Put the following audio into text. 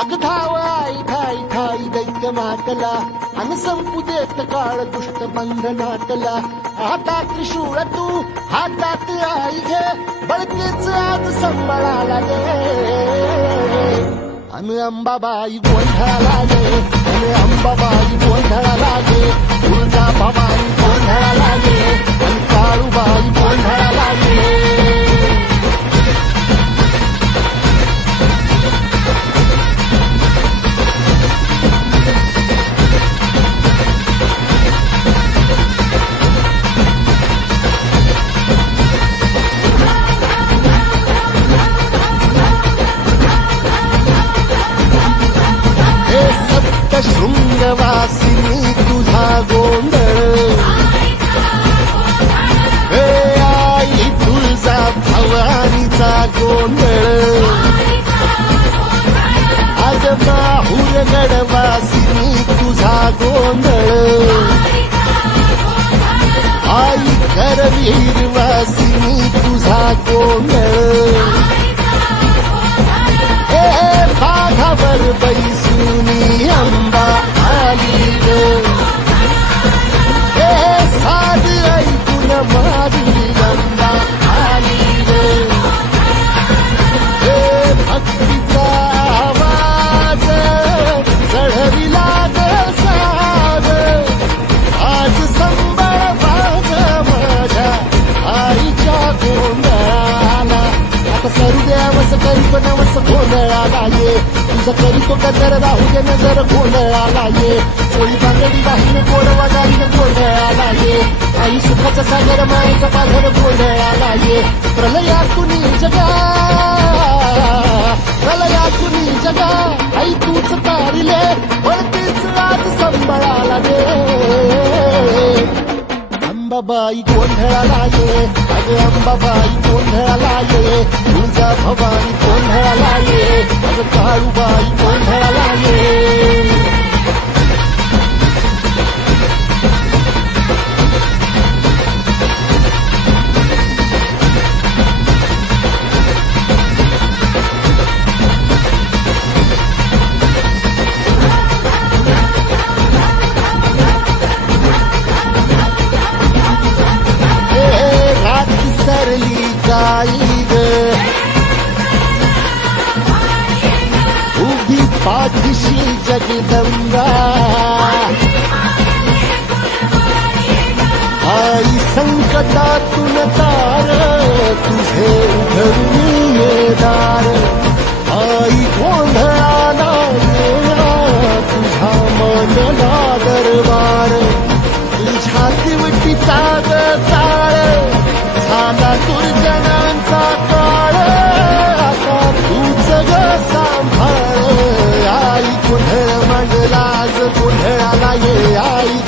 अग धाव आई ठाई ठाई दैत्य मातला अन संपू देत काळ दुष्ट बंधनातला हातात त्रिशूळ तू हातात आई घे बळकेच आज संबळाला गे अन अंबाबाई गोंधळाला गे अन अंबाबाई गोंधळाला गे तुळजा भवानी गोंधळाला गे अन काळूबाई गोंधळाला गे शृंगवासिनी तुझा गोंधळ हे आई तुळजा भवानीचा गोंधळ आज माहूर गडवासिनी तुझा गोंधळ आई करवीरवासिनी तुझा गोंधळ हे बाघावर बैसुनी अंबा आली ग हे साध ऐकून माझी अंबा आली ग हे भक्तीचा आवाज चढविला ग साज आज संबळ बाग माझ्या आईच्या गोंधळाला आता सरू द्यावस करीतो नवस गोंधळाला ये तुझं करीतो कदर राहू दे नजर गोंधळाला ये कोळी बांगडी बाहीने गोडवा गाईने गोंधळाला ये आई सुखाचा सागर मायेचा पाघर गोंधळाला ये प्रलयातून जगा प्रलयातून जगा आई तूच तारिले वळतीच आज संबळाला दे अंबाबाई गोंधळाला ये अगं अंबाबाई गोंधळाला ये तुळजा भवानी गोंधळाला ये अगं काळूबाई गोंधळाला ये सरली गाई ग उभी पाठीशी जगदंबा आई संकटातून तार तुझे उघडून ये दार आई गोंधळाला येणार तुझा मनला दरबार तुझ्या तिवटीचा ग चाळ झाला दुर्जनांचा काळ आता तूच ग सांभाळ आई गोंधळ मांडला आज गोंधळाला ये आई